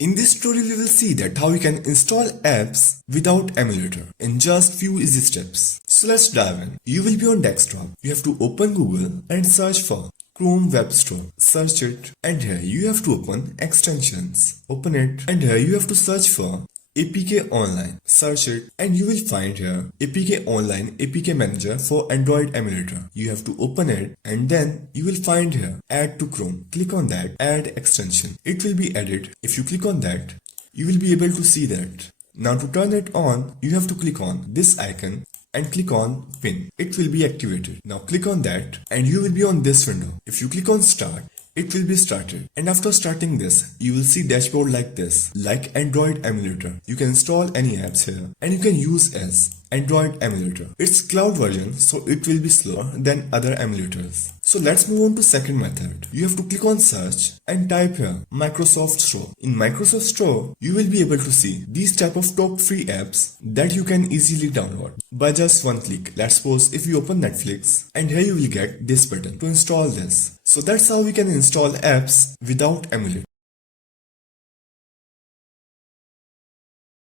In this tutorial we will see that how you can install apps without emulator in just few easy steps. So let's dive in. You will be on desktop. You have to open Google and search for Chrome Web Store. Search it, and here you have to open extensions. Open it, and here you have to search for APK Online. Search it, and you will find here APK Online APK Manager for Android emulator. You have to open it, and then you will find here Add to Chrome. Click on that, add extension. It will be added. If you click on that, you will be able to see that. Now to turn it on, you have to click on this icon and click on pin. It will be activated. Now click on that and you will be on this window. If you click on start, it will be started. And after starting this, you will see dashboard like this, like Android emulator. You can install any apps here and you can use as Android emulator. It's cloud version, so it will be slower than other emulators. So let's move on to second method. You have to click on search and type here Microsoft Store. In Microsoft Store, you will be able to see these type of top free apps that you can easily download by just one click. Let's suppose if you open Netflix, and here you will get this button to install this. So that's how we can install apps without emulator.